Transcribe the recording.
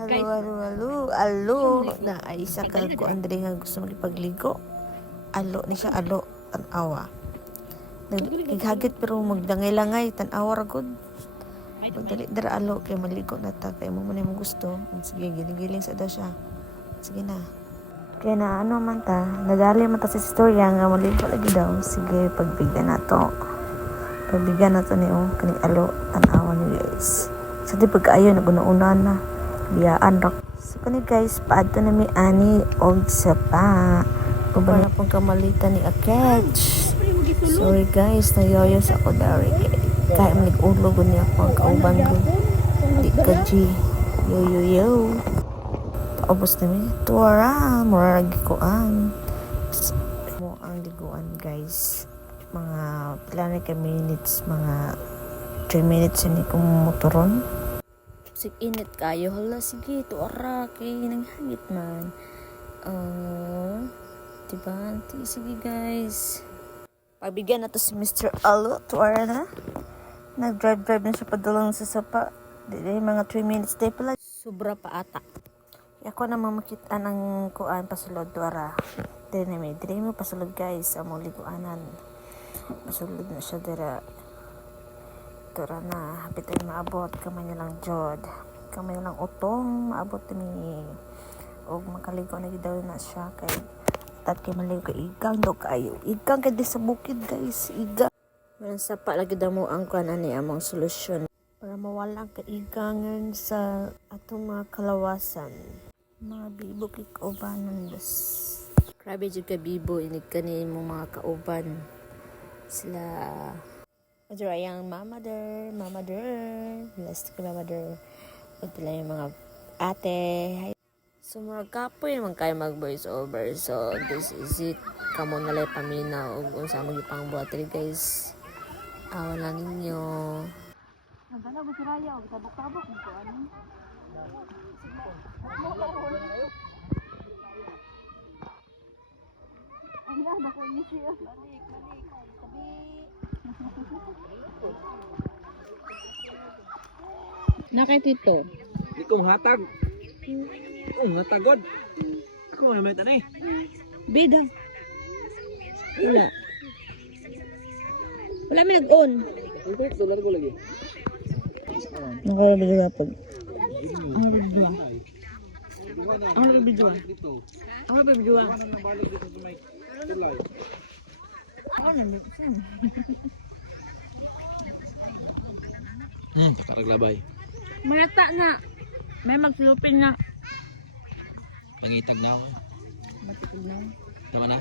Alo na ay isa ka ko andre nga gusto magipagligo. Alo ni siya, alo tan-awa. Naghagit pero magdangay-langay tan-awa ra gud. Pagdali dara alo kay maligo na ta kay mo man mo gusto. Sige, giling-giling sa daw siya. Sige na. Kaya na ano man ta, nadali man ta sa istorya nga maligo lagi daw. Sige, pagbigyan na to. Pagbigyan na to ni kaning alo tan-awa ni guys. Sa di pagkaayo na guna-una na. Biyaan rak. So kani guys, paadto na mi ani og sapa. Pabana pong kamalita ni Aketch. Sorry guys, nayoyo sa ako dari. Kaya mag-ulog niya ako ang kauban ko. Di ka G. Yo. Taobos na mi. Tuwara, muraragi ko ang. Mo ang liguan guys. Mga pila na ka minutes, mga 3 minutes ni kong motoron. Sig init kayo, hala sige, tuwara kay nanghangit man. Diba? Sige guys. Pagbigyan na to si Mr. Alo, tuwara na. Nag-drive na siya padulong sa sapa. Dili mga 3 minutes day pala. Sobra pa ata. Ako namang makita ng kuan pasulod tuwara. Dili mo pasulod guys, among liguanan. Pasulod na siya dira. Tura na, hapit ay maabot. Kamay na lang jod. Kamay na lang utong. Maabot ni. O makaligo na daw na siya. Kay tat kay maligo kay igang daw kayo. Igang kay di sa bukid guys. Igang. Walang sapa lagi daw mo ang kanan ni among solusyon. Para mawala ka igangan sa atong mga kalawasan. Mga bibo kay kaubanan das. Grabe jud ka bibo. Inig ka ni mong mga kauban. Sila... Madura yung mama der. Last ko mama der. At pala yung mga ate. So, mga kapoy naman kayo mag-voice over. So, this is it. Kamo nalay paminaw. Kung saan mag-ipang buhat rin, guys. Awa lang ninyo. Nagana mo si Raya. Tabok-tabok. Ito ano? Ay, ako ni siya. Balik. Tabi. Nakay tito. Di ko manghatag. Hatagod. Ako mo naman tanay. Bida. Wala may nag-on. Perfect, dolar ko lagi. Nakalabig na pag. Ang bidwa. Karaglabay. Mayata na. May magslupin na. Pangitag na ako. Matikid na. Tama na?